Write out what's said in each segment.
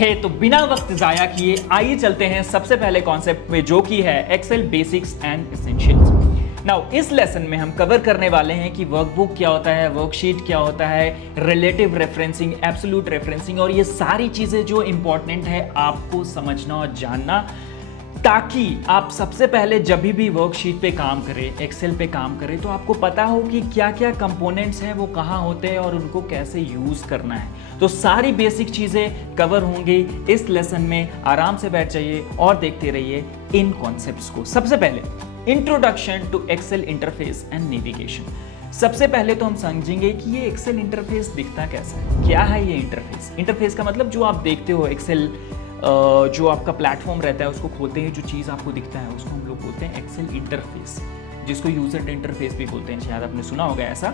तो बिना वक्त जाया किए आइए चलते हैं सबसे पहले कॉन्सेप्ट में, जो कि है Excel basics and essentials. Now इस लेसन में हम कवर करने वाले हैं कि वर्कबुक क्या होता है, वर्कशीट क्या होता है, रिलेटिव रेफरेंसिंग, एब्सोल्यूट रेफरेंसिंग, और ये सारी चीजें जो इंपॉर्टेंट है आपको समझना और जानना, ताकि आप सबसे पहले जब भी वर्कशीट पे काम करें, एक्सेल पे काम करें, तो आपको पता हो कि क्या क्या कंपोनेंट्स हैं, वो कहाँ होते हैं और उनको कैसे यूज करना है। तो सारी बेसिक चीजें कवर होंगी इस लेसन में। आराम से बैठ जाइए और देखते रहिए इन कॉन्सेप्ट्स को। सबसे पहले introduction to Excel interface and navigation. सबसे पहले तो हम समझेंगे कि ये एक्सेल इंटरफेस दिखता कैसा है, क्या है ये इंटरफेस। इंटरफेस का मतलब जो आप देखते हो, एक्सेल जो आपका प्लेटफॉर्म रहता है उसको खोलते ही जो चीज़ आपको दिखता है उसको हम लोग बोलते हैं एक्सेल इंटरफेस, जिसको यूजर इंटरफेस भी बोलते हैं, शायद आपने सुना होगा ऐसा।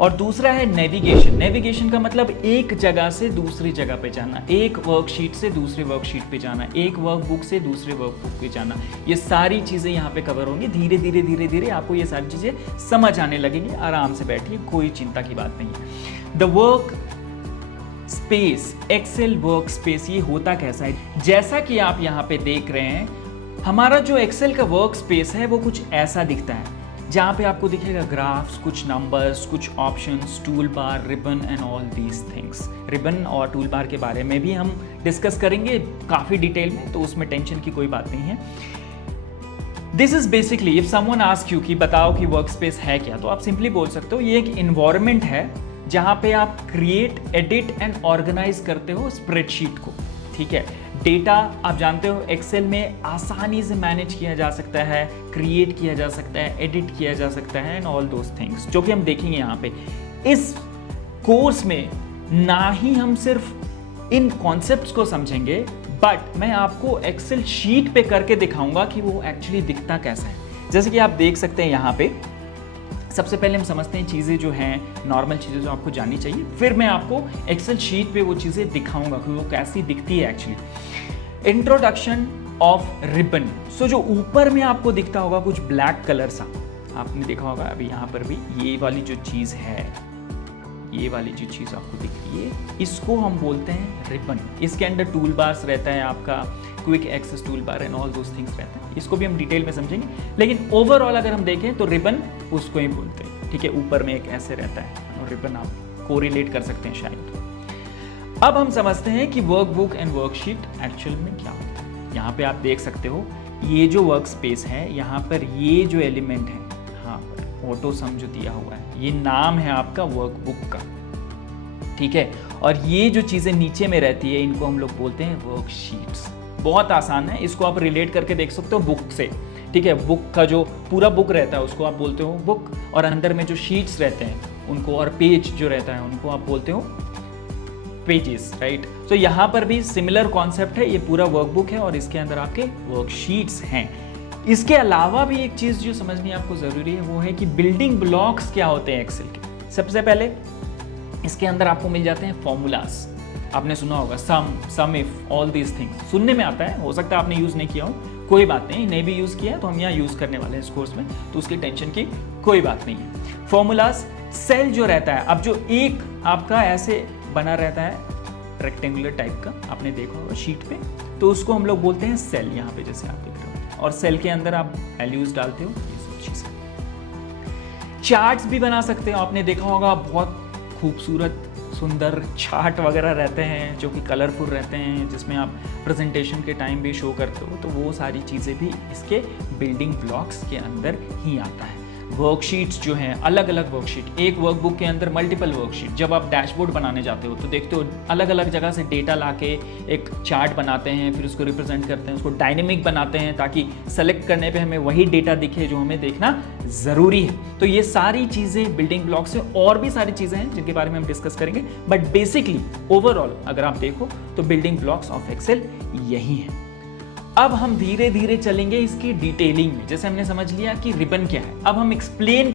और दूसरा है नेविगेशन। नेविगेशन का मतलब एक जगह से दूसरी जगह पे जाना, एक वर्कशीट से दूसरी वर्कशीट पे जाना, एक वर्कबुक से दूसरे वर्कबुक पे जाना। ये सारी चीज़ें यहाँ पे कवर होंगी। धीरे धीरे धीरे धीरे आपको ये सारी चीज़ें समझ आने लगेंगी। आराम से बैठिए, कोई चिंता की बात नहीं है। The work space, Excel work space, ये होता कैसा है? जैसा कि आप यहाँ पे देख रहे हैं, हमारा जो एक्सेल का वर्क स्पेस है वो कुछ ऐसा दिखता है, जहाँ पे आपको दिखेगा ग्राफ्स, कुछ नंबर्स, कुछ options, tool bar, ribbon and all these things. Ribbon और टूल बार के बारे में भी हम डिस्कस करेंगे काफ़ी डिटेल में, तो उसमें टेंशन की कोई बात नहीं है। This is basically, if someone ask you कि बताओ कि वर्क स्पेस है क्या, तो आप सिंपली बोल सकते हो ये एक इन्वायरमेंट है जहाँ पे आप क्रिएट, एडिट एंड ऑर्गेनाइज करते हो स्प्रेडशीट को। ठीक है, डेटा आप जानते हो एक्सेल में आसानी से मैनेज किया जा सकता है, क्रिएट किया जा सकता है, एडिट किया जा सकता है एंड ऑल दोज थिंग्स, जो कि हम देखेंगे यहाँ पे इस कोर्स में। ना ही हम सिर्फ इन कॉन्सेप्ट्स को समझेंगे, बट मैं आपको एक्सेल शीट पे करके दिखाऊंगा कि वो एक्चुअली दिखता कैसा है। जैसे कि आप देख सकते हैं यहाँ पे, सबसे पहले हम समझते हैं चीज़ें जो हैं, नॉर्मल चीज़ें जो आपको जाननी चाहिए, फिर मैं आपको एक्सेल शीट पे वो चीज़ें दिखाऊंगा कि वो कैसी दिखती है actually. Introduction of ribbon. So जो ऊपर में आपको दिखता होगा कुछ ब्लैक कलर सा, आपने देखा होगा अभी यहाँ पर भी, ये वाली जो चीज़ है, ये वाली जो चीज़ आपको दिख रही है, इसको हम बोलते हैं रिबन। इसके अंदर टूल बार्स रहता है, आपका quick access tool bar and all those things रहता है। इसको भी हम डिटेल में समझेंगे, लेकिन ओवरऑल अगर हम देखें तो रिबन उसको ही बोलते हैं। ठीक है, ऊपर में एक ऐसे रहता है और रिबन आप कोरिलेट कर सकते हैं शायद। अब हम समझते हैं कि वर्कबुक एंड वर्कशीट एक्चुअल में क्या होता है। यहाँ पे आप देख सकते हो ये जो वर्क स्पेस है, यहाँ पर ये जो एलिमेंट है, यहाँ पर ऑटो सम जो दिया हुआ है, ये नाम है आपका वर्कबुक का। ठीक है, और ये जो चीज़ें नीचे में रहती है इनको हम लोग बोलते हैं वर्कशीट्स। बहुत आसान है, इसको आप रिलेट करके देख सकते हो बुक से। ठीक है, बुक का जो पूरा बुक रहता है उसको आप बोलते हो बुक, और अंदर में जो शीट्स रहते हैं उनको, और पेज जो रहता है उनको आप बोलते हो पेजेस, राइट। तो यहाँ पर भी सिमिलर कॉन्सेप्ट है। ये पूरा वर्कबुक है और इसके अंदर आपके वर्कशीट्स हैं। इसके अलावा भी एक चीज़ जो समझनी आपको ज़रूरी है वो है कि बिल्डिंग ब्लॉक्स क्या होते हैं एक्सेल के। सबसे पहले इसके अंदर आपको मिल जाते हैं फॉर्मूलाज। आपने सुना होगा सम इफ, ऑल दीज थिंग्स, सुनने में आता है, हो सकता है आपने यूज़ नहीं किया हो, कोई बात नहीं भी यूज़ किया है तो हम यहाँ यूज़ करने वाले हैं इस कोर्स में, तो उसकी टेंशन की कोई बात नहीं है। फॉर्मूलाज, सेल जो रहता है, अब जो एक आपका ऐसे बना रहता है रेक्टेंगुलर टाइप का, आपने देखा होगा शीट पे, तो उसको हम लोग बोलते हैं सेल। यहाँ पे जैसे आप देख रहे हो, और सेल के अंदर आप वैल्यूज डालते हो, ये सब चीज़ें। चार्ट्स भी बना सकते हो, आपने देखा होगा बहुत खूबसूरत सुंदर चार्ट वगैरह रहते हैं जो कि कलरफुल रहते हैं, जिसमें आप प्रेजेंटेशन के टाइम भी शो करते हो, तो वो सारी चीज़ें भी इसके बिल्डिंग ब्लॉक्स के अंदर ही आता है। वर्कशीट्स जो हैं, अलग अलग वर्कशीट, एक वर्कबुक के अंदर मल्टीपल वर्कशीट। जब आप डैशबोर्ड बनाने जाते हो तो देखते हो अलग अलग जगह से डेटा लाके एक चार्ट बनाते हैं, फिर उसको रिप्रेजेंट करते हैं, उसको डायनेमिक बनाते हैं ताकि सेलेक्ट करने पे हमें वही डेटा दिखे जो हमें देखना ज़रूरी है। तो ये सारी चीज़ें बिल्डिंग ब्लॉक्स हैं, और भी सारी चीज़ें हैं जिनके बारे में हम डिस्कस करेंगे, बट बेसिकली ओवरऑल अगर आप देखो तो बिल्डिंग ब्लॉक्स ऑफ एक्सेल यही है। अब हम धीरे धीरे चलेंगे इसकी डिटेलिंग में। जैसे हमने समझ लिया कि रिबन क्या है, अब हम एक्सप्लेन